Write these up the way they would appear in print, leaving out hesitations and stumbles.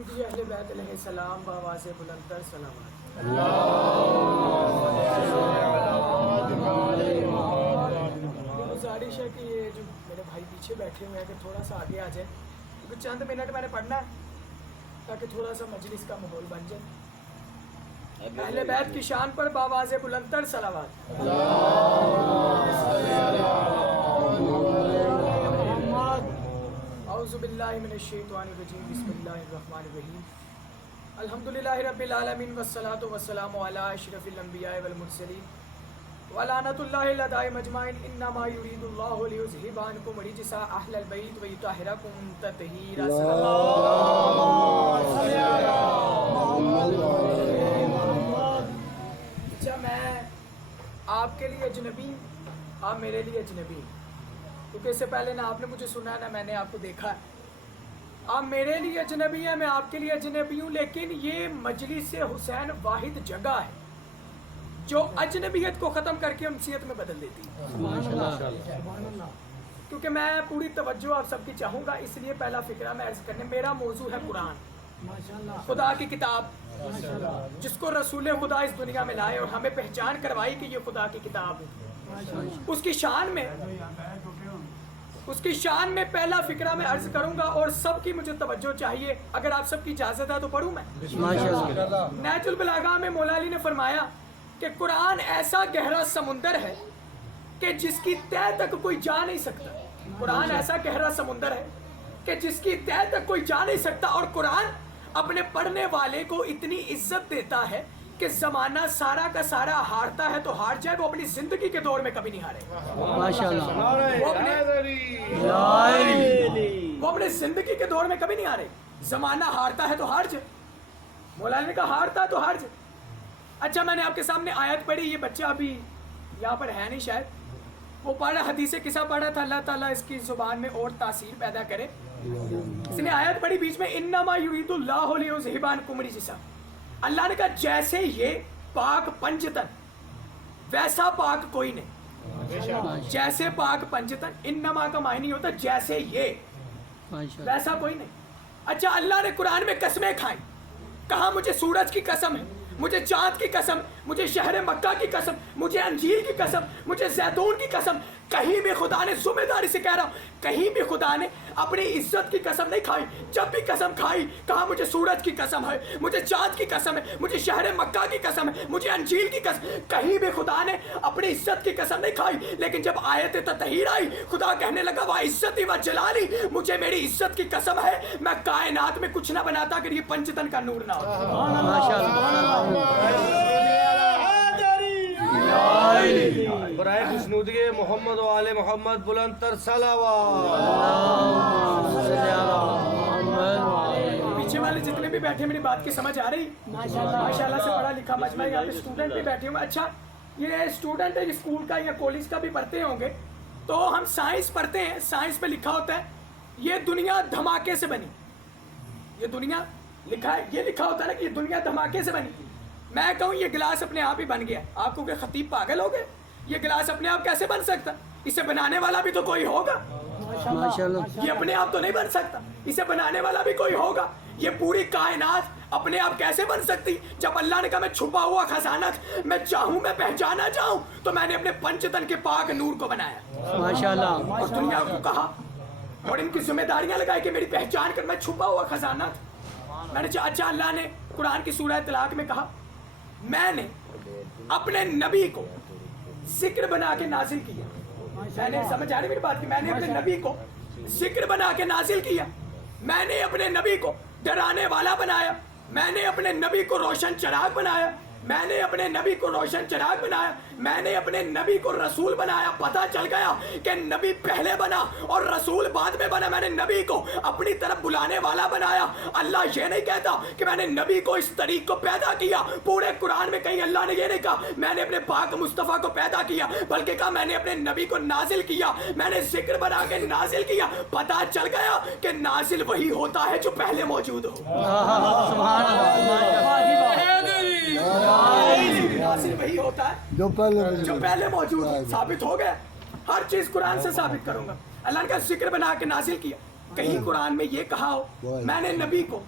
درود اہل بیت علیہ السلام بآواز بلند تر صلوات۔ گزارش ہے کہ یہ جو میرے بھائی پیچھے بیٹھے ہوئے ہیں کہ تھوڑا سا آگے آ جائیں، کیونکہ چند منٹ میں نے پڑھنا ہے تاکہ تھوڑا سا مجلس کا ماحول بن جائے۔ اہل بیت کی شان پر بآواز بلند تر صلوات۔ اعوذ باللہ من الشیطان الرجیم، بسم اللہ الرحمن الرحیم۔ الحمدللہ رب العالمین والصلاة والسلام علی اشرف الانبیاء والمرسلین ولعنۃ اللہ علیہم اجمعین۔ انما یرید اللہ لیذھب عنکم الرجس اہل البیت ویطہرکم تطہیرا۔ اچھا، میں آپ کے لیے اجنبی، آپ میرے لیے اجنبی، کیونکہ اس سے پہلے نہ آپ نے مجھے سنا ہے نہ میں نے آپ کو دیکھا ہے۔ آپ میرے لیے اجنبی ہیں، میں آپ کے لیے اجنبی ہوں، لیکن یہ مجلس حسین واحد جگہ ہے جو اجنبیت کو ختم کر کے انسیت میں بدل دیتی ہے۔ کیونکہ میں پوری توجہ آپ سب کی چاہوں گا، اس لیے پہلا فکرہ میں عرض کرنے، میرا موضوع ہے قرآن، خدا کی کتاب، جس کو رسول خدا اس دنیا میں لائے اور ہمیں پہچان کروائی کہ یہ خدا کی کتاب ہے۔ اس کی شان میں پہلا فکرہ میں عرض کروں گا، اور سب کی مجھے توجہ چاہیے، اگر آپ سب کی اجازت ہے تو پڑھوں میں۔ نہج البلاغہ میں مولا علی نے فرمایا کہ قرآن ایسا گہرا سمندر ہے کہ جس کی تہ تک کوئی جا نہیں سکتا۔ قرآن ایسا گہرا سمندر ہے کہ جس کی تہ تک کوئی جا نہیں سکتا، اور قرآن اپنے پڑھنے والے کو اتنی عزت دیتا ہے کہ زمانہ سارا کا سارا ہارتا ہے تو ہار جائے، وہ اپنی زندگی کے دور میں کبھی نہیں ہارے۔ وہ اپنے زندگی کے دور میں کبھی نہیں ہارے۔ زمانہ ہارتا ہے تو ہار جائے، مولا نے کہا ہارتا ہے تو ہار جائے۔ اچھا، میں نے آپ کے سامنے آیت پڑھی، یہ بچہ ابھی یہاں پر ہے نہیں شاید، وہ پڑھا حدیث قصہ پڑھا تھا، اللہ تعالیٰ اس کی زبان میں اور تاثیر پیدا کرے۔ اس نے آیت پڑھی بیچ میں، انما یرید اللہ لیذھب عنکم الرجس۔ اللہ نے کہا جیسے یہ پاک پنجتن ویسا پاک کوئی نہیں۔ جیسے پاک پنجتن، انما کا معنی ہوتا ہے جیسے یہ، ویسا کوئی نہیں۔ اچھا، اللہ نے قرآن میں قسمیں کھائیں، کہا مجھے سورج کی قسم ہے، مجھے چاند کی قسم، مجھے شہر مکہ کی قسم، مجھے انجیل کی قسم، مجھے زیتون کی قسم۔ کہیں بھی خدا نے، ذمہ داری سے کہہ رہا ہوں، کہیں بھی خدا نے اپنی عزت کی قسم نہیں کھائی۔ جب بھی قسم کھائی کہا مجھے سورج کی قسم ہے، مجھے چاند کی قسم ہے، مجھے شہر مکہ کی قسم ہے، مجھے انجیل کی قسم۔ کہیں بھی خدا نے اپنی عزت کی قسم نہیں کھائی، لیکن جب آیت تطہیر آئی، خدا کہنے لگا وہ عزتی و جلالی، مجھے میری عزت کی قسم ہے، میں کائنات میں کچھ نہ بناتا اگر یہ پنجتن کا نور نہ ہو۔ برائے خوشنودی محمد و آل محمد بلند تر صلوات۔ پیچھے والے جتنے بھی بیٹھے میری بات کی سمجھ آ رہی؟ ماشاءاللہ سے پڑھا لکھا مجمع، یہاں پہ اسٹوڈنٹ بھی بیٹھے ہوئے۔ اچھا، یہ اسٹوڈنٹ ہے اسکول کا یا کالج کا بھی پڑھتے ہوں گے، تو ہم سائنس پڑھتے ہیں، سائنس پہ لکھا ہوتا ہے یہ دنیا دھماکے سے بنی۔ یہ دنیا لکھا ہے، یہ لکھا ہوتا ہے نا کہ یہ دنیا دھماکے سے بنی۔ میں کہوں یہ گلاس اپنے آپ ہی بن گیا، آپ کو کہ خطیب پاگل ہو گئے؟ یہ گلاس اپنے آپ کیسے بن سکتا؟ اسے بنانے والا بھی تو کوئی ہوگا۔ یہ اپنے آپ تو نہیں بن سکتا، اسے بنانے والا بھی کوئی ہوگا۔ یہ پوری کائنات اپنے آپ کیسے بن سکتی؟ جب اللہ نے کہا میں چھپا ہوا خزانہ، میں چاہوں میں پہچانا چاہوں تو میں نے اپنے پنجتن کے پاک نور کو بنایا ماشاءاللہ، اور دنیا کو کہا اور ان کی ذمہ داریاں لگائی کہ میری پہچان کر، میں چھپا ہوا خزانہ تھا۔ میں نے اچھا، اللہ نے قرآن کی سورہ طلاق میں کہا میں نے اپنے نبی کو ذکر بنا کے نازل کیا۔ میں نے، سمجھ آ رہی میری بات کی، میں نے اپنے نبی کو ذکر بنا کے نازل کیا، میں نے اپنے نبی کو ڈرانے والا بنایا، میں نے اپنے نبی کو روشن چراغ بنایا، میں نے اپنے نبی کو روشن چراغ بنایا، میں نے اپنے نبی کو رسول بنایا۔ پتہ چل گیا کہ نبی پہلے بنا اور رسول بعد میں بنا، میں نے نبی کو اپنی طرف بلانے والا بنایا۔ اللہ یہ نہیں کہتا کہ میں نے نبی کو اس طریق کو پیدا کیا، پورے قرآن میں کہیں اللہ نے یہ نہیں کہا میں نے اپنے پاک مصطفیٰ کو پیدا کیا، بلکہ کہا میں نے اپنے نبی کو نازل کیا، میں نے ذکر بنا کے نازل کیا۔ پتہ چل گیا کہ نازل وہی ہوتا ہے جو پہلے موجود ہو۔ نازل وہی ہوتا ہے جو پہلے موجود ہے۔ ثابت ہو گیا، ہر چیز قرآن سے ثابت کروں گا۔ اللہ نے کہا ذکر بنا کے نازل کیا، کہیں قرآن میں یہ کہا ہو میں نے نبی کو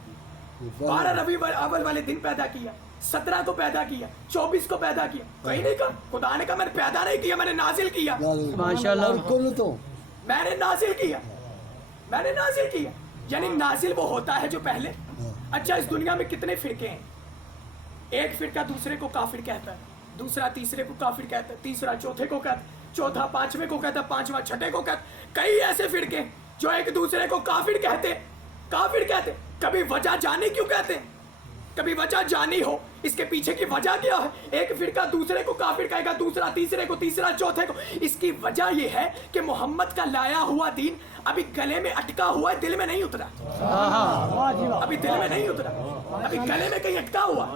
12 ربیع الاول والے دن پیدا کیا, 17 کو پیدا کیا, 24 کو پیدا کیا. کہیں نہیں کہا, خدا نے کہا میں نے پیدا نہیں کیا, میں نے نازل کیا. ماشاءاللہ. میں نے نازل کیا, میں نے نازل کیا. یعنی نازل وہ ہوتا ہے جو پہلے. اچھا اس دنیا میں کتنے فرقے ہیں؟ ایک فرقہ دوسرے کو کافر کہتا ہے, دوسرا تیسرے کو کافر کہتا ہے, تیسرا چوتھے کو کہتا ہے, چوتھا پانچویں کو کہتا ہے, پانچواں چھٹے کو کہتا ہے. کئی ایسے فرقے جو ایک دوسرے کو کافر کہتے, کافر کہتے. کبھی وجہ جانی کیوں کہتے ہیں؟ کبھی وجہ جانی ہو, اس کے پیچھے کی وجہ کیا ہے؟ ایک فرقہ دوسرے کو کافر کہے گا, دوسرا تیسرے کو, تیسرا چوتھے کو. اس کی وجہ یہ ہے کہ محمد کا لایا ہوا دین ابھی گلے میں اٹکا ہوا ہے, دل میں نہیں اترا. ابھی دل میں نہیں اترا, ابھی گلے میں کہیں اٹکا ہوا,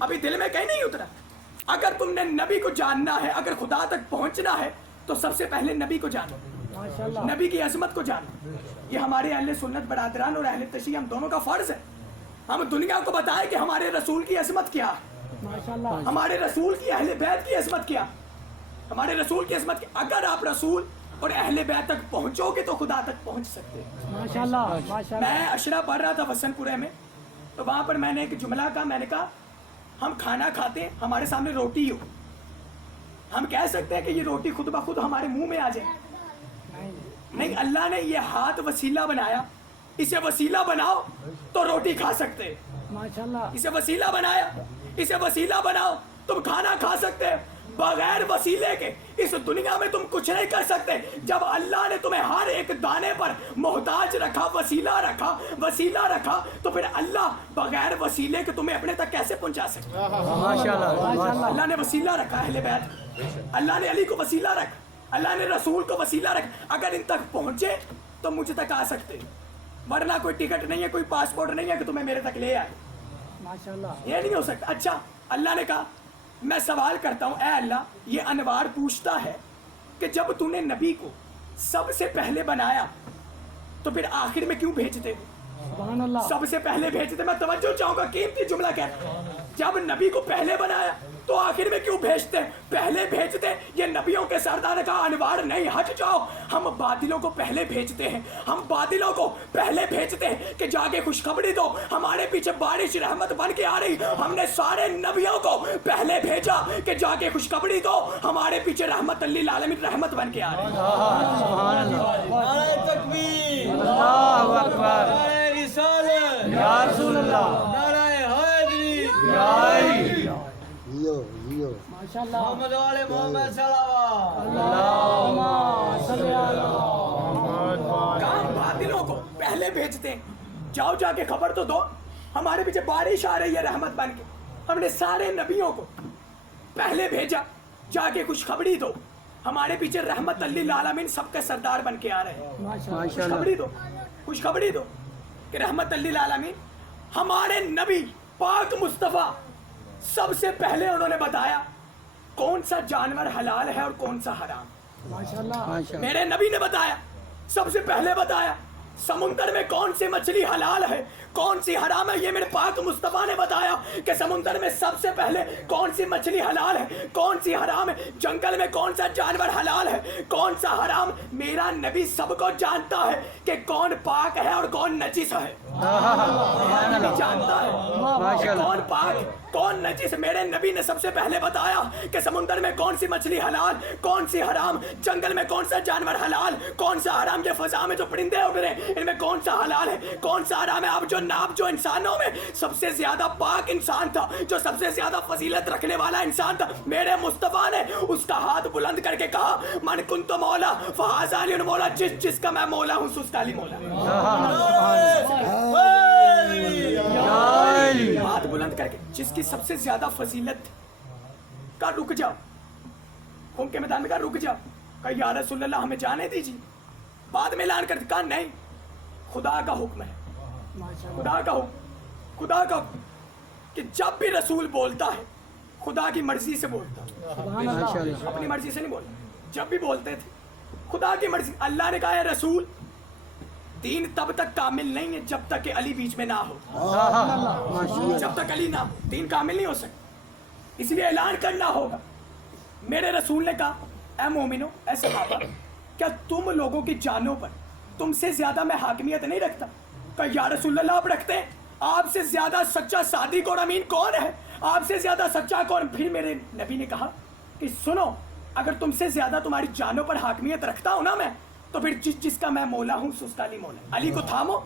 ابھی دل میں کہیں نہیں اترا. اگر تم نے نبی کو جاننا ہے, اگر خدا تک پہنچنا ہے, تو سب سے پہلے نبی کو جانو, نبی کی عظمت کو جانو. یہ ہمارے اہل سنت برادران اور اہل تشیع ہم دونوں کا فرض ہے. ہم دنیا کو بتائیں کہ ہمارے رسول کی عظمت کیا ہے, ہمارے رسول کی اہل بیت کی عظمت کیا, ہمارے رسول کی عظمت کیا. اگر آپ رسول اور اہل بیت تک پہنچو گے تو خدا تک پہنچ سکتے ہیں. میں اشرا پڑھ رہا تھا وسن پورے میں, تو وہاں پر میں نے ایک جملہ کہا, میں نے کہا ہم کھانا کھاتے ہیں, ہمارے سامنے روٹی ہو, ہم کہہ سکتے ہیں کہ یہ روٹی خود بخود ہمارے منہ میں آ جائے؟ نہیں, اللہ نے یہ ہاتھ وسیلہ بنایا, اسے وسیلہ بناؤ تو روٹی کھا سکتے. اسے وسیلہ بنایا, اسے وسیلہ بناؤ تم کھانا کھا سکتے. بغیر وسیلے کے اس دنیا میں تم کچھ نہیں کر سکتے. جب اللہ نے تمہیں ہر ایک دانے پر محتاج رکھا, وسیلہ رکھا, وسیلہ رکھا, تو پھر اللہ بغیر وسیلے کے تمہیں اپنے تک کیسے پہنچا سکتے؟ اللہ نے وسیلہ رکھا اہل بیت, اللہ نے علی کو وسیلہ رکھا, اللہ نے رسول کو وسیلہ رکھا. اگر ان تک پہنچے تو مجھ تک آ سکتے, ورنہ کوئی ٹکٹ نہیں ہے, کوئی پاسپورٹ نہیں ہے کہ تمہیں میرے تک لے آئے. یہ نہیں ہو سکتا. اچھا اللہ نے کہا میں سوال کرتا ہوں, اے اللہ یہ انوار پوچھتا ہے کہ جب تو نے نبی کو سب سے پہلے بنایا تو پھر آخر میں کیوں بھیجتے؟ سب سے پہلے بھیجتے. میں توجہ چاہوں گا, قیمتی جملہ کیا ہے, جب نبی کو پہلے بنایا تو آخر میں کیوں بھیجتے؟ پہلے بھیجتے. یہ نبیوں کے سردار کا انوار نہیں, ہٹ جاؤ. ہم باطلوں کو پہلے بھیجتے ہیں, ہم باطلوں کو پہلے بھیجتے ہیں کہ جا کے خوشخبری دو, ہمارے پیچھے بارش رحمت بن کے آ رہی. ہم نے سارے نبیوں کو پہلے بھیجا کہ جا کے خوشخبری دو, ہمارے پیچھے رحمت للعالمین رحمت بن کے آ رہی. نعرہ تکبیر, اللہ اکبر, نعرہ رسالت, یا رسول اللہ, نعرہ حیدری, یا علی, محمد والے محمد صلوات. کام باطلوں کو پہلے بھیجتے ہیں, جاؤ جا کے خبر تو دو, ہمارے پیچھے بارش آ رہی ہے رحمت بن کے. ہم نے سارے نبیوں کو پہلے بھیجا, جا کے خوشخبری دو, ہمارے پیچھے رحمت للعالمین سب کے سردار بن کے آ رہے ہیں. خوشخبری دو, خوشخبری دو کہ رحمت للعالمین. ہمارے نبی پاک مصطفیٰ سب سے پہلے انہوں نے بتایا کون سا جانور حلال ہے اور کون سا حرام. میرے نبی نے بتایا, سب سے پہلے بتایا سمندر میں کون سی مچھلی حلال ہے کون سی حرام ہے. یہ میرے پاک مصطفیٰ نے بتایا کہ سمندر میں سب سے پہلے کون سی مچھلی حلال ہے کون سی حرام ہے, جنگل میں کون سا جانور حلال ہے کون سا حرام. میرا نبی سب کو جانتا ہے کہ کون پاک ہے اور کون نجس ہے. میرا نبی جانتا ہے کہ کون پاک کون نجس. میرے نبی نے سب سے پہلے بتایا کہ سمندر میں کون سی مچھلی حلال کون سی حرام, جنگل میں کون سا جانور حلال کون سا حرام, یہ فضا میں جو پرندے اڑ رہے ہیں ان میں کون سا حلال ہے کون سا حرام ہے. اب جو انسانوں میں سب سے زیادہ پاک انسان تھا, جو سب سے زیادہ فضیلت رکھنے والا انسان تھا, میرے مصطفیٰ نے اس کا ہاتھ بلند کر کے کہا من کنت مولا فہذا علی مولا, جس کا میں مولا ہوں اس کا علی مولا. ہاتھ بلند کر کے جس کی سب سے زیادہ فضیلت کا, رک جاؤ خون کے میدان میں, کا رک جاؤ, کہا یا رسول اللہ ہمیں جانے دیجیے. بعد میں اعلان کر کہا نہیں, خدا کا حکم ہے, خدا کا حکم, خدا کا حکم کہ جب بھی رسول بولتا ہے خدا کی مرضی سے بولتا ہے, اپنی مرضی سے نہیں بولتا. جب بھی بولتے تھے خدا کی مرضی. اللہ نے کہا ہے رسول دین تب تک کامل نہیں ہے جب تک کہ علی بیچ میں نہ ہو, جب تک علی نہ ہو دین کامل نہیں ہو سکتا. اس لیے اعلان کرنا ہوگا. میرے رسول نے کہا اے مومنو, اے صحابہ, کیا تم لوگوں کی جانوں پر تم سے زیادہ میں حاکمیت نہیں رکھتا؟ کہا یا رسول اللہ آپ رکھتے ہیں. آپ سے زیادہ سچا صادق اور امین کون ہے؟ آپ سے زیادہ سچا کون؟ پھر میرے نبی نے کہا کہ سنو، اگر تم سے زیادہ تمہاری جانوں پر حاکمیت رکھتا ہوں نا میں، تو پھر جس کا میں مولا ہوں اس کا علی مولا ہے۔ علی کو تھامو،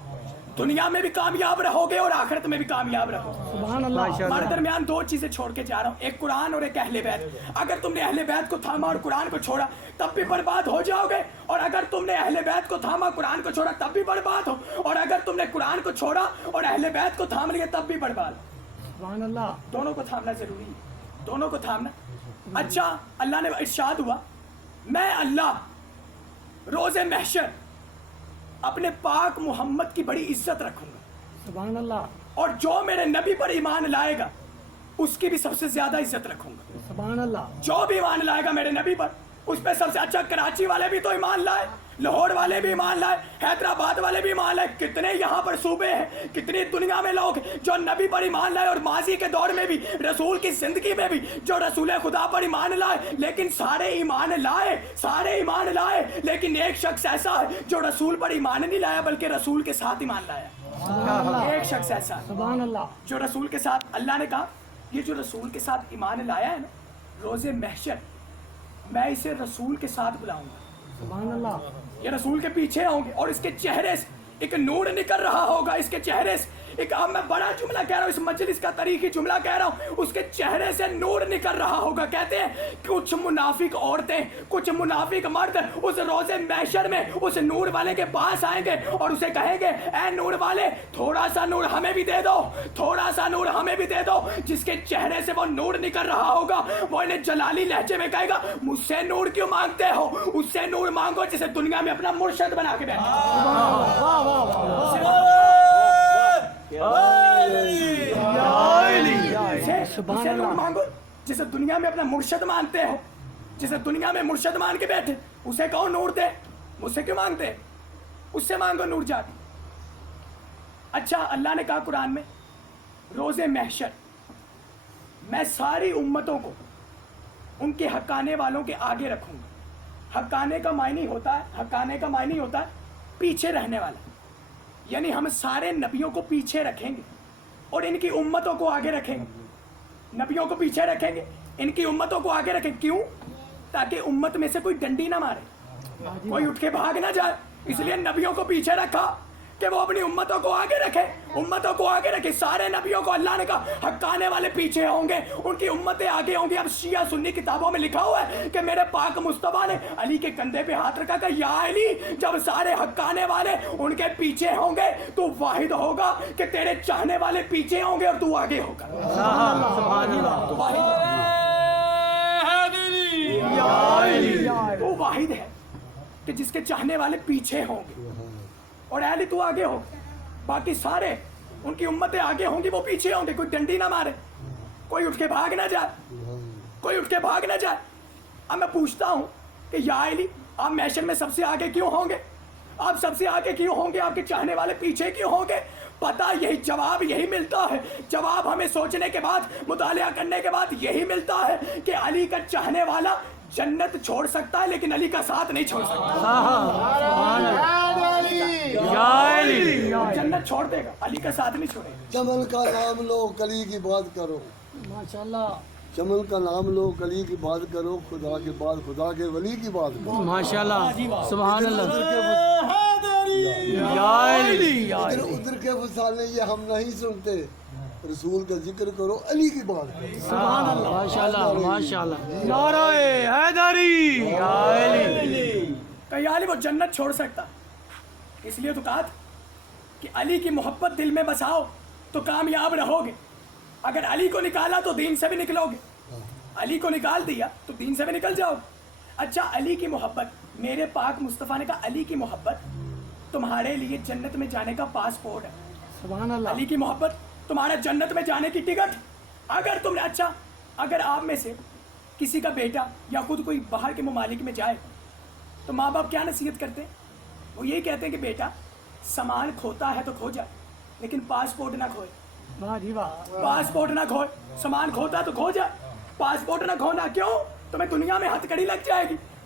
دنیا میں بھی کامیاب رہو گے اور آخرت میں بھی کامیاب رہو گے۔ سبحان اللہ۔ ہمارے درمیان دو چیزیں چھوڑ کے جا رہا ہوں، ایک قرآن اور ایک اہل بیت۔ اگر تم نے اہل بیت کو تھاما اور قرآن کو چھوڑا تب بھی برباد ہو جاؤ گے، اور اگر تم نے اہل بیت کو تھاما قرآن کو چھوڑا تب بھی برباد ہو، اور اگر تم نے قرآن کو چھوڑا اور اہل بیت کو تھام لیا تب بھی برباد۔ سبحان اللہ۔ دونوں کو تھامنا ضروری ہے، دونوں کو تھامنا۔ اچھا، اللہ نے ارشاد ہوا میں اللہ روز محشر اپنے پاک محمد کی بڑی عزت رکھوں گا، سبحان اللہ۔ اور جو میرے نبی پر ایمان لائے گا اس کی بھی سب سے زیادہ عزت رکھوں گا۔ سبحان اللہ۔ جو بھی ایمان لائے گا میرے نبی پر اس پہ سب سے اچھا۔ کراچی والے بھی تو ایمان لائے، لاہور والے بھی ایمان لائے، حیدرآباد والے بھی ایمان لائے، کتنے یہاں پر صوبے ہیں، کتنی دنیا میں لوگ جو نبی پر ایمان لائے، اور ماضی کے دور میں بھی رسول کی زندگی میں بھی جو رسول خدا پر ایمان لائے، لیکن سارے ایمان لائے لیکن ایک شخص ایسا ہے جو رسول پر ایمان نہیں لایا بلکہ رسول کے ساتھ ایمان لایا۔ ایک شخص ایسا ہے سبحان اللہ۔ جو رسول کے ساتھ، اللہ نے کہا یہ جو رسول کے ساتھ ایمان لایا ہے نا، روز محشر میں اسے رسول کے ساتھ بلاؤں گا۔ سبحان اللہ۔ یہ رسول کے پیچھے ہوں گے اور اس کے چہرے سے ایک نور نکل رہا ہوگا، اس کے چہرے سے ایک، اب میں بڑا جملہ کہہ رہا ہوں، اس مجلس کا تاریخی جملہ کہہ رہا ہوں، اس کے چہرے سے نور نکل رہا ہوگا۔ کہتے ہیں کچھ منافق عورتیں، کچھ منافق مرد اس روز محشر میں اس نور والے کے پاس آئیں گے اور اسے کہیں گے اے نور والے تھوڑا سا نور ہمیں بھی دے دو، تھوڑا سا نور ہمیں بھی دے دو۔ جس کے چہرے سے وہ نور نکل رہا ہوگا وہ انہیں جلالی لہجے میں کہے گا مجھ سے نور کیوں مانگتے ہو؟ اس سے نور مانگو جسے دنیا میں اپنا مرشد بنا کے بیٹھے۔ واہ واہ واہ۔ اسے نور مانگو جسے دنیا میں اپنا مرشد مانتے ہو، جسے دنیا میں مرشد مان کے بیٹھے، اسے کہو نور دے، مجھ سے کیوں مانگتے؟ اس سے مانگو نور جا کے۔ اچھا، اللہ نے کہا قرآن میں روز محشر میں ساری امتوں کو ان کے حقانے والوں کے آگے رکھوں گا۔ حقانے کا معنی ہوتا ہے پیچھے رہنے والا، یعنی ہم سارے نبیوں کو پیچھے رکھیں گے اور ان کی امتوں کو آگے رکھیں گے۔ نبیوں کو پیچھے رکھیں گے، ان کی امتوں کو آگے رکھیں۔ کیوں؟ تاکہ امت میں سے کوئی ڈنڈی نہ مارے، کوئی اٹھ کے بھاگ نہ جائے، اس لیے نبیوں کو پیچھے رکھا کہ وہ اپنی امتوں کو آگے رکھے، امتوں کو آگے رکھے۔ سارے نبیوں کو اللہ نے کہا حقانے والے پیچھے ہوں گے، ان کی امتیں آگے ہوں گی۔ اب شیعہ سنی کتابوں میں لکھا ہوا ہے کہ میرے پاک مصطفیٰ نے علی کے کندھے پہ ہاتھ رکھا کہ یا علی جب سارے حقانے والے ان کے پیچھے ہوں گے تو واحد ہوگا کہ تیرے چاہنے والے پیچھے ہوں گے اور تو آگے ہوگا۔ تو واحد ہے کہ جس کے چاہنے والے پیچھے ہوں گے اور اہلی تو آگے ہو، باقی سارے ان کی امتیں آگے ہوں گی، وہ پیچھے ہوں گے۔ کوئی ڈنڈی نہ مارے، کوئی اٹھ کے بھاگ نہ جائے، اب میں پوچھتا ہوں کہ یا علی آپ محشر میں سب سے آگے کیوں ہوں گے؟ آپ سب سے آگے کیوں ہوں گے؟ آپ کے چاہنے والے پیچھے کیوں ہوں گے؟ پتہ جواب یہی ملتا ہے، جواب ہمیں سوچنے کے بعد، مطالعہ کرنے کے بعد یہی ملتا ہے کہ علی کا چاہنے والا جنت چھوڑ سکتا ہے لیکن علی کا ساتھ نہیں چھوڑ سکتا۔ جنت چھوڑ دے گا، علی کا ساتھ نہیں چھوڑے گا۔ چمن کا نام لو کلی کی بات کرو، ماشاءاللہ۔ چمن کا نام لو کلی کی بات کرو، خدا کے بعد خدا کے ولی کی بات کرو۔ ماشاءاللہ، سبحان اللہ۔ ادھر کے فسانے یہ ہم نہیں سنتے، رسول کا ذکر کرو، علی کی بات کرو۔ سبحان اللہ، ماشاءاللہ ماشاءاللہ۔ نعرہ حیدری یا علی۔ کہ یا علی وہ جنت چھوڑ سکتا، اس لیے تو کہا تھا کہ علی کی محبت دل میں بساؤ تو کامیاب رہو گے۔ اگر علی کو نکالا تو دین سے بھی نکلو گے، علی کو نکال دیا تو دین سے بھی نکل جاؤ گے۔ اچھا، علی کی محبت، میرے پاک مصطفیٰ نے کہا علی کی محبت تمہارے لیے جنت میں جانے کا پاسپورٹ ہے۔ سبحان اللہ۔ علی کی محبت تمہارا جنت میں جانے کی ٹکٹ۔ اگر تم نے، اچھا اگر آپ میں سے کسی کا بیٹا یا خود کوئی باہر کے ممالک میں جائے تو ماں باپ کیا نصیحت کرتے ہیں؟ وہ یہی کہتے ہیں کہ بیٹا سامان کھوتا ہے تو کھو جائے لیکن پاسپورٹ نہ کھوئے، واہ جی واہ۔ پاسپورٹ نہ کھوئے، سامان کھوتا ہے تو کھو جائے، پاسپورٹ نہ کھونا۔ کیوں؟ تمہیں دنیا میں ہتھ کڑی لگ جائے گی،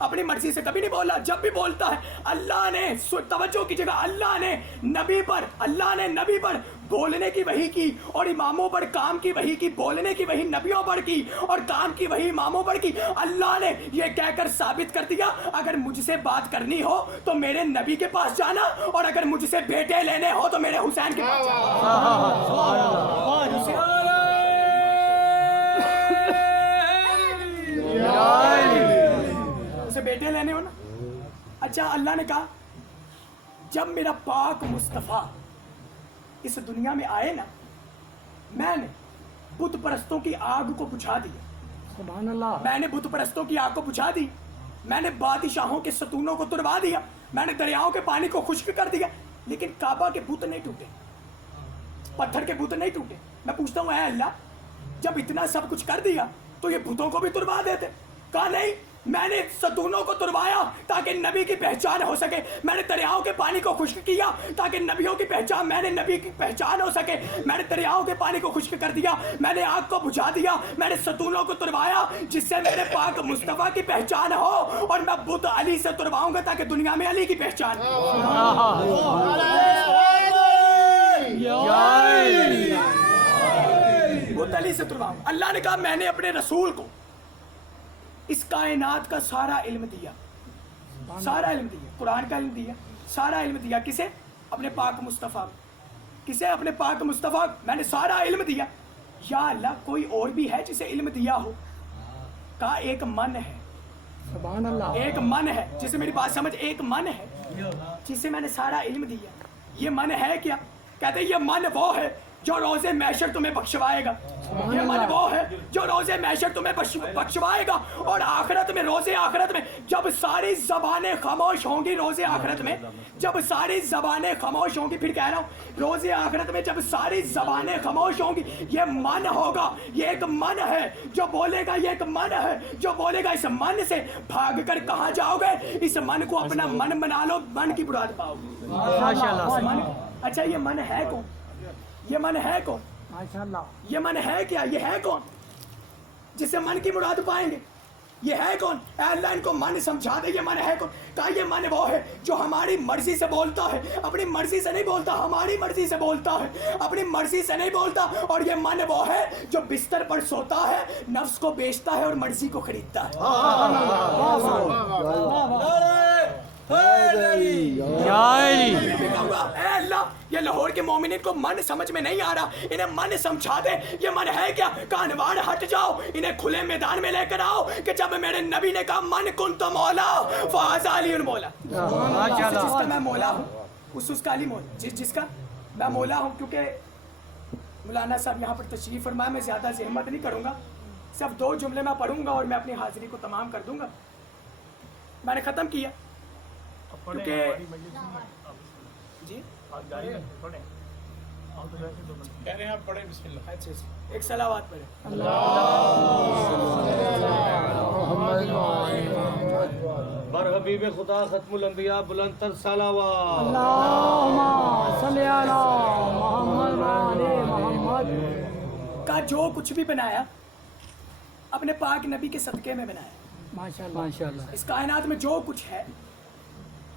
اپنی مرضی سے کبھی نہیں بولا. جب بھی بولتا ہے اللہ نے, توجہ کیجیے گا, اللہ نے نبی پر بولنے کی وحی کی اور اماموں پر کام کی وحی کی. بولنے کی وحی نبیوں پر کی اور کام کی وحی اماموں پر کی. اللہ نے یہ کہہ کر ثابت کر دیا اگر مجھ سے بات کرنی ہو تو میرے نبی کے پاس جانا, اور اگر مجھ سے بیٹے لینے ہو تو میرے حسین کے پاس جانا. اسے بیٹے لینے ہو نا. اچھا, اللہ نے کہا جب میرا پاک مصطفیٰ اس دنیا میں آئے نا, میں نے بت پرستوں کی آگ کو بجھا دیا. سبحان اللہ. میں نے بت پرستوں کی آگ کو بجھا دی. میں نے بادشاہوں کے ستونوں کو تڑوا دیا. میں نے دریاؤں کے پانی کو خشک کر دیا. لیکن کعبہ کے بت نہیں ٹوٹے, پتھر کے بت نہیں ٹوٹے. میں پوچھتا ہوں اے اللہ, جب اتنا سب کچھ کر دیا تو یہ بتوں کو بھی تڑوا دیتے. کہا نہیں, میں نے ستونوں کو تڑوایا تاکہ نبی کی پہچان ہو سکے. میں نے دریاؤں کے پانی کو خشک کیا تاکہ نبیوں کی پہچان, میں نے نبی کی پہچان ہو سکے. میں نے دریاؤں کے پانی کو خشک کر دیا. میں نے آگ کو بجھا دیا. میں نے ستونوں کو تڑوایا جس سے میرے پاک مصطفیٰ کی پہچان ہو, اور میں بت علی سے تڑواؤں گا تاکہ دنیا میں علی کی پہچان ہو. بت علی سے تڑواؤں. اللہ نے کہا میں نے اپنے رسول کو اس کائنات کا سارا علم دیا. سارا علم دیا, قرآن کا علم دیا, سارا علم دیا. کسے؟ اپنے پاک مصطفیٰ. کسے؟ اپنے پاک مصطفیٰ. میں نے سارا علم دیا. یا اللہ, کوئی اور بھی ہے جسے علم دیا ہو؟ کہا ایک من ہے. سبحان اللہ. ایک من ہے, جسے میری بات سمجھ, ایک من ہے جسے میں نے سارا علم دیا. یہ من ہے کیا؟ کہتے ہیں یہ من وہ ہے جو روزے محشر تمہیں بخشوائے گا. یہ من وہ ہے جو روزے محشر تمہیں بخشوائے گا. اور آخرت میں, روزے آخرت میں جب ساری زبانیں خاموش ہوں گی, روزے آخرت میں جب ساری زبانیں خاموش ہوں گی, پھر کہہ رہا ہوں روزے آخرت میں جب ساری زبانیں خاموش ہوں گی, یہ من ہوگا. یہ ایک من ہے جو بولے گا, یہ ایک من ہے جو بولے گا. اس من سے بھاگ کر کہاں جاؤ گے؟ اس من کو اپنا من بنا لو, من کی مراد پاؤ گے. ماشاءاللہ. اچھا, یہ من ہے کون؟ یہ من ہے کون؟ ماشاءاللہ. یہ من ہے کیا؟ یہ ہے کون جسے من کی مراد پائیں گے؟ یہ ہے کون؟ اے اللہ ان کو من سمجھا دے. یہ من ہے کون؟ کہا یہ من وہ ہے جو ہماری مرضی سے بولتا ہے. اپنی مرضی سے نہیں بولتا, ہماری مرضی سے بولتا ہے. اپنی مرضی سے نہیں بولتا. اور یہ من وہ ہے جو بستر پر سوتا ہے, نفس کو بیچتا ہے اور مرضی کو خریدتا ہے. اے اللہ, یہ لاہور کے مومنین کو من سمجھ میں نہیں آ رہا, انہیں من سمجھا دے. یہ من ہے کیا؟ کانوار ہٹ جاؤ, انہیں کھلے میدان میں لے کر آؤ کہ جب میرے نبی نے کہا من کنت مولا فہذا علی مولا. جس کا میں مولا ہوں اس کا علی مولا. جس کا میں مولا ہوں. کیونکہ مولانا صاحب یہاں پر تشریف فرمایا, میں زیادہ زحمت نہیں کروں گا, صرف 2 جملے میں پڑھوں گا اور میں اپنی حاضری کو تمام کر دوں گا. میں نے ختم کیا کیونکہ جی ایک صلوات پڑھے. بر حبیب خدا ختم الانبیاء بلند تر صلوات. اللہم صلی علی محمد و علی محمد. کا جو کچھ بھی بنایا اپنے پاک نبی کے صدقے میں بنایا. ماشاءاللہ. ماشاءاللہ. اس کائنات میں جو کچھ ہے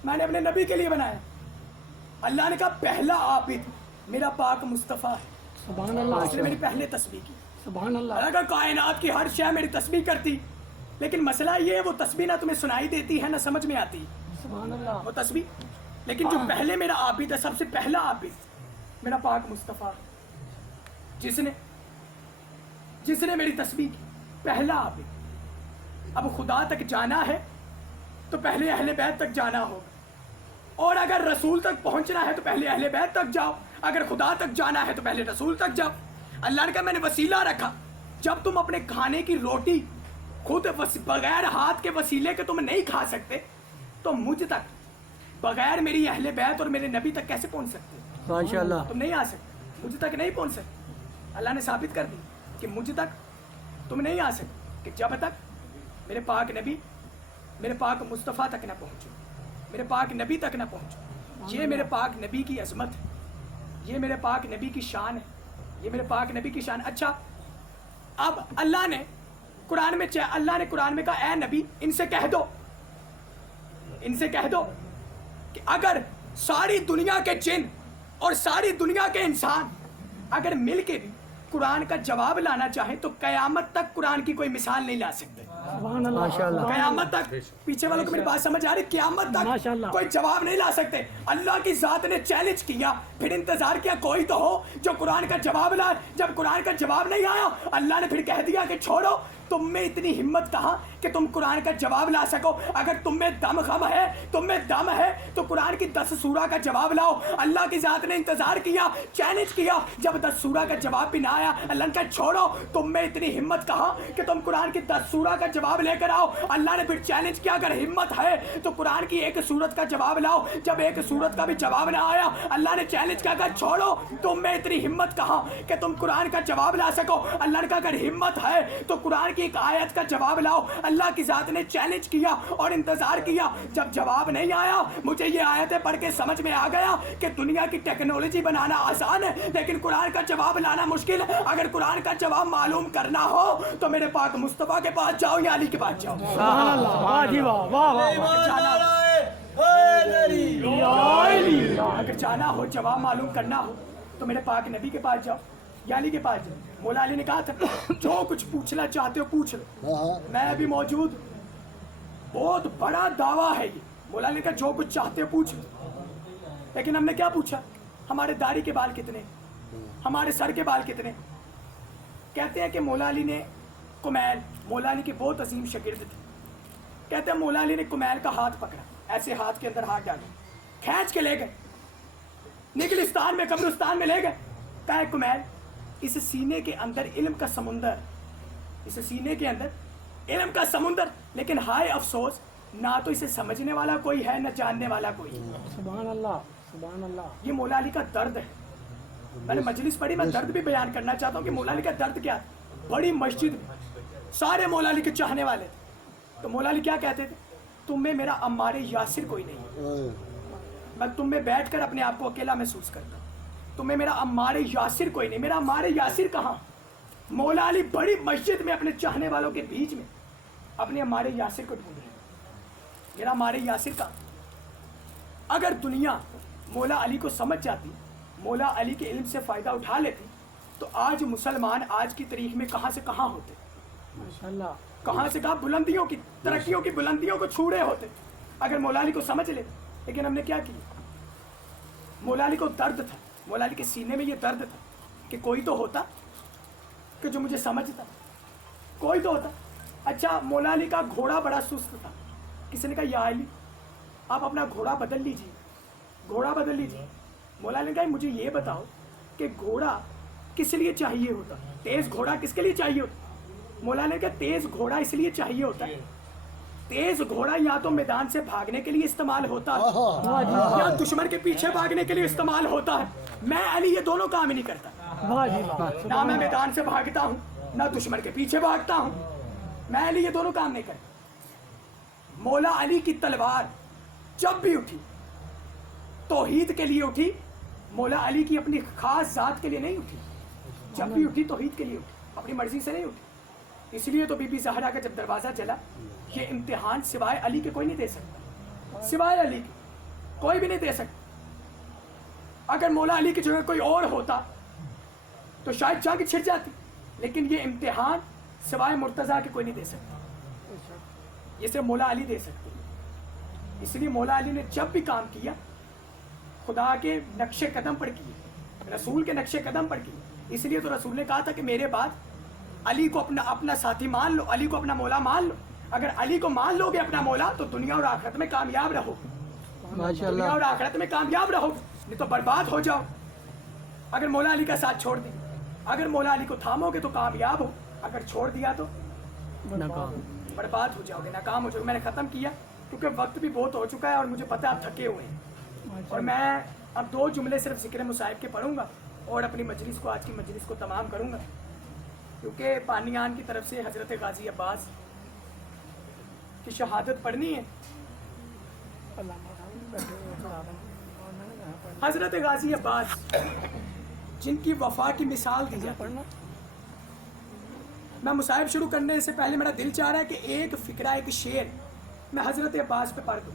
میں نے اپنے نبی کے لیے بنایا. اللہ نے کہا پہلا عابد میرا پاک مصطفیٰ ہے. سبحان اللہ. اس نے میری پہلے تسبیح کی. سبحان اللہ. اگر کائنات کی ہر شے میری تسبیح کرتی, لیکن مسئلہ یہ ہے وہ تسبیح نہ تمہیں سنائی دیتی ہے نہ سمجھ میں آتی سبحان اللہ. وہ تسبیح. لیکن جو پہلے میرا عابد ہے, سب سے پہلا عابد میرا پاک مصطفیٰ ہے, جس نے میری تسبیح کی. پہلا عابد. اب خدا تک جانا ہے تو پہلے اہل بیت تک جانا ہوگا, اور اگر رسول تک پہنچنا ہے تو پہلے اہل بیت تک جاؤ. اگر خدا تک جانا ہے تو پہلے رسول تک جاؤ. اللہ نے کہا میں نے وسیلہ رکھا. جب تم اپنے کھانے کی روٹی خود بغیر ہاتھ کے وسیلے کے تم نہیں کھا سکتے, تو مجھ تک بغیر میری اہل بیت اور میرے نبی تک کیسے پہنچ سکتے؟ ماشاءاللہ. تم نہیں آ سکتے, مجھ تک نہیں پہنچ سکتے. اللہ نے ثابت کر دی کہ مجھ تک تم نہیں آ سکتے کہ جب تک میرے پاک نبی, میرے پاک مصطفیٰ تک نہ پہنچو, میرے پاک نبی تک نہ پہنچو. یہ میرے پاک نبی کی عظمت ہے, یہ میرے پاک نبی کی شان ہے, یہ میرے پاک نبی کی شان. اچھا, اب اللہ نے قرآن میں کہا اے نبی ان سے کہہ دو ان سے کہہ دو کہ اگر ساری دنیا کے جن اور ساری دنیا کے انسان اگر مل کے بھی قرآن کا جواب لانا چاہیں تو قیامت تک قرآن کی کوئی مثال نہیں لا سکتے. سبحان اللہ ماشاءاللہ قیامت تک. پیچھے والوں کو میری بات سمجھ آ رہی؟ قیامت تک کوئی جواب نہیں لا سکتے. اللہ کی ذات نے چیلنج کیا, پھر انتظار کیا کوئی تو ہو جو قرآن کا جواب لائے. جب قرآن کا جواب نہیں آیا اللہ نے پھر کہہ دیا کہ چھوڑو, تم میں اتنی ہمت کہاں کہ تم قرآن کا جواب لا سکو. اگر تم میں دم خم ہے, تم میں دم ہے تو قرآن کی 10 سورہ کا جواب لاؤ. اللہ کی ذات نے انتظار کیا, چیلنج کیا, جب 10 سورہ کا جواب بھی نہ آیا اللہ نے کہا چھوڑو, تم میں اتنی ہمت کہاں کہ تم قرآن کی 10 سورہ کا جواب لے کر آؤ. اللہ نے پھر چیلنج کیا, اگر ہمت ہے تو قرآن کی 1 سورت کا جواب لاؤ. جب 1 سورت کا بھی جواب نہ آیا اللہ نے چیلنج کیا, کہا چھوڑو, تم میں اتنی ہمت کہاں کہ تم قرآن کا جواب لا سکو. اللہ نے کہا اگر ہمت ہے تو قرآن کی 1 آیت کا جواب لاؤ. اللہ کی ذات نے چیلنج کیا اور انتظار کیا. جب جواب نہیں آیا مجھے یہ آیتیں پڑھ کے سمجھ میں آ گیا کہ دنیا کی ٹیکنالوجی بنانا آسان ہے لیکن قرآن کا جواب لانا مشکل ہے. اگر قرآن کا جواب معلوم کرنا ہو تو میرے پاک مصطفیٰ کے پاس جاؤ یا علی کے پاس جاؤ. سبحان اللہ واہ جی واہ واہ اگر جانا ہو جواب معلوم کرنا ہو تو میرے پاک نبی کے پاس جاؤ یا علی کے پاس جاؤ. مولا علی نے کہا تھا جو کچھ پوچھنا چاہتے ہو پوچھ لو, میں ابھی موجود. بہت بڑا دعویٰ ہے یہ. مولا علی نے کہا جو کچھ چاہتے ہو پوچھ لو. لیکن ہم نے کیا پوچھا, ہمارے داڑھی کے بال کتنے, ہمارے سر کے بال کتنے. کہتے ہیں کہ مولا علی نے کمیل, مولا علی کے بہت عظیم شاگرد تھے, کہتے ہیں مولا علی نے کمیل کا ہاتھ پکڑا, ایسے ہاتھ کے اندر ہاتھ ڈالا, کھینچ کے لے گئے نگلستان میں, قبرستان میں لے گئے. کہا کمیل اس سینے کے اندر علم کا سمندر, اس سینے کے اندر علم کا سمندر, لیکن ہائے افسوس نہ تو اسے سمجھنے والا کوئی ہے نہ جاننے والا کوئی ہے. سبحان اللہ سبحان اللہ. یہ مولا علی کا درد ہے. میں نے مجلس پڑھی, میں درد بھی بیان کرنا چاہتا ہوں کہ مولا علی کا درد کیا تھا. بڑی مسجد میں سارے مولا علی کے چاہنے والے تھے, تو مولا علی کیا کہتے تھے, تم میں میرا عمار یاسر کوئی نہیں ہے. میں تم میں بیٹھ کر اپنے آپ کو اکیلا محسوس کرتا ہوں. تمہیں میرا عمار یاسر کوئی نہیں. میرا عمار یاسر کہاں؟ مولا علی بڑی مسجد میں اپنے چاہنے والوں کے بیچ میں اپنے عمار یاسر کو ڈھونڈ رہے ہیں. میرا عمار یاسر کہاں؟ اگر دنیا مولا علی کو سمجھ جاتی, مولا علی کے علم سے فائدہ اٹھا لیتی, تو آج مسلمان آج کی تاریخ میں کہاں سے کہاں ہوتے, ماشاءاللہ کہاں سے کہاں بلندیوں کی, ترقیوں کی بلندیوں کو چھو رہے ہوتے اگر مولا علی کو سمجھ لے. لیکن ہم نے کیا کیا, مولا علی کو درد تھا, مولا علی کے سینے میں یہ درد تھا کہ کوئی تو ہوتا کہ جو مجھے سمجھتا, کوئی تو ہوتا. اچھا مولا علی کا گھوڑا بڑا سست تھا, کسی نے کہا یا علی آپ اپنا گھوڑا بدل لیجیے, گھوڑا بدل لیجیے. مولا علی نے کہا مجھے یہ بتاؤ کہ گھوڑا کس لیے چاہیے ہوتا, تیز گھوڑا کس کے لیے چاہیے ہوتا. مولا علی نے کہا تیز گھوڑا اس لیے چاہیے ہوتا ہے, تیز گھوڑا یا تو میدان سے بھاگنے کے لیے استعمال ہوتا ہے یا دشمن کے پیچھے بھاگنے کے لیے استعمال ہوتا ہے. میں علی یہ دونوں کام ہی نہیں کرتا, واہ جی واہ. نہ میں میدان سے بھاگتا ہوں نہ دشمن کے پیچھے بھاگتا ہوں. میں علی یہ دونوں کام نہیں کرتا. مولا علی کی تلوار جب بھی اٹھی توحید کے لیے اٹھی, مولا علی کی اپنی خاص ذات کے لیے نہیں اٹھی. جب بھی اٹھی توحید کے لیے اٹھی, اپنی مرضی سے نہیں اٹھی. اس لیے تو بی بی زہرا کا جب دروازہ چلا, یہ امتحان سوائے علی کے کوئی نہیں دے سکتا, سوائے علی کے کوئی بھی نہیں دے سکتا. اگر مولا علی کی جگہ کوئی اور ہوتا تو شاید جنگ چھڑ جاتی, لیکن یہ امتحان سوائے مرتضیٰ کے کوئی نہیں دے سکتا, یہ صرف مولا علی دے سکتے. اس لیے مولا علی نے جب بھی کام کیا خدا کے نقش قدم پر کیے, رسول کے نقش قدم پر کیے. اس لیے تو رسول نے کہا تھا کہ میرے بعد علی کو اپنا ساتھی مان لو, علی کو اپنا مولا مان لو. اگر علی کو مان لو گے اپنا مولا تو دنیا اور آخرت میں کامیاب رہو گے, دنیا اور آخرت میں کامیاب رہو گے, نہیں تو برباد ہو جاؤ. اگر مولا علی کا ساتھ چھوڑ دیں, اگر مولا علی کو تھامو گے تو کامیاب ہو, اگر چھوڑ دیا تو برباد ہو جاؤ گے, ناکام ہو جاؤ گے. میں نے ختم کیا کیونکہ وقت بھی بہت ہو چکا ہے اور مجھے پتہ آپ تھکے ہوئے ہیں, اور میں اب 2 جملے صرف ذکر مصائب کے پڑھوں گا اور اپنی مجلس کو, آج کی مجلس کو تمام کروں گا, کیونکہ بانیان کی طرف سے حضرت غازی عباس کی شہادت پڑھنی ہے. حضرت غازی عباس جن کی وفا کی مثال دی جائے. میں مصائب شروع کرنے سے پہلے میرا دل چاہ رہا ہے کہ ایک فقرہ, ایک شعر میں حضرت عباس پہ پڑھ دوں.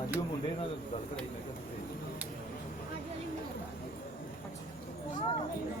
ਅੱਜ ਉਹ ਮੁੰਡੇ ਨਾਲ ਗੱਲ ਕਰਾਈ ਮੈਂ